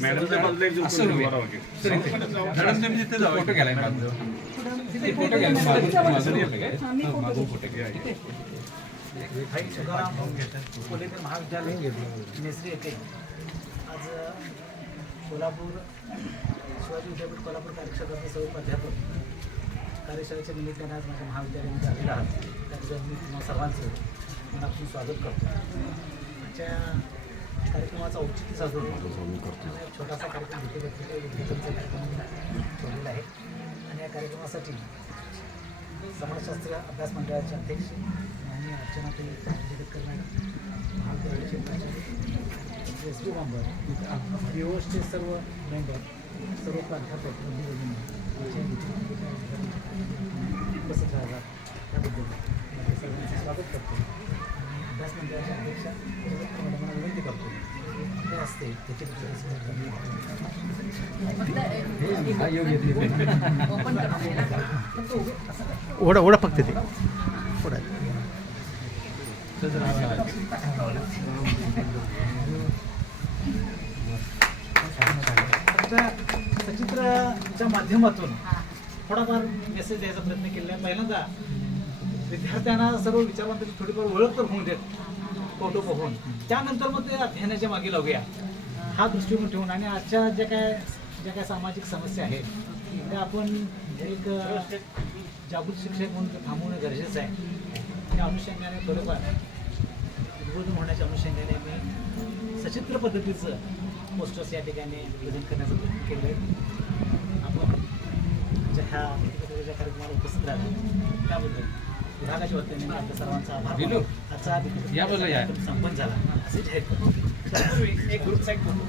मॅडमच्या बाजूला एक फोटो घ्यायला महाविद्यालय मेसरी येथे आज कोल्हापूर शिवाजी विद्यापीठ कोल्हापूर कार्यक्षेत्राचे सर्व प्राध्यापक कार्यशाळेच्या निमित्ताने आज माझ्या महाविद्यालयामध्ये आलेले आहात. त्याबद्दल मी तुम्हा सर्वांचं मनापासून स्वागत करतो. आजच्या कार्यक्रमाचा औचित्य साजरा करतो. एक छोटासा कार्यक्रम विद्यापीठाचा कार्यक्रम ठेवलेला आहे आणि या कार्यक्रमासाठी समाजशास्त्र अभ्यास मंडळाचे अध्यक्ष आणि अर्चनाताई जगतकर मॅडम, महाविद्यालयाचे प्राचार्य, एस बी मेंबर, विओसचे सर्व मेंबर, सर्व प्राध्यापक उपस्थित राहतात त्याबद्दल माझ्या सर्वांचं स्वागत करतो. आणि अभ्यास मंडळाच्या अध्यक्षा जगतकर मॅडमांना विनंती करतो आपल्या हस्ते त्याची ओढा ओढा फक्त ते ओढा सचित्रच्या माध्यमातून थोडाफार मेसेज द्यायचा प्रयत्न केला आहे. पहिल्यांदा विद्यार्थ्यांना सर्व विचारांची थोडीफार ओळख तर होऊन देत फोटो बघून, त्यानंतर मग ते अध्ययनाच्या मागे लावूया हा दृष्टिकोन ठेवून. आणि आजच्या ज्या काय सामाजिक समस्या आहेत त्या आपण एक जागृत शिक्षक म्हणून थांबवणं गरजेचं आहे. त्या अनुषंगाने थोडंफार उद्बोधन होण्याच्या अनुषंगाने मी सचित्र पद्धतीचं पोस्टर्स या ठिकाणी प्रेझेंट करण्याचा प्रयत्न केला आहे. आपण ज्या ह्या कार्यक्रमाला उपस्थित राहिला त्याबद्दल विभागाच्या वतीने मी आपल्या सर्वांचा आभार मानतो. आजचा संपन्न झाला असे जाहीर करतो. एक ग्रुप साईड करतो.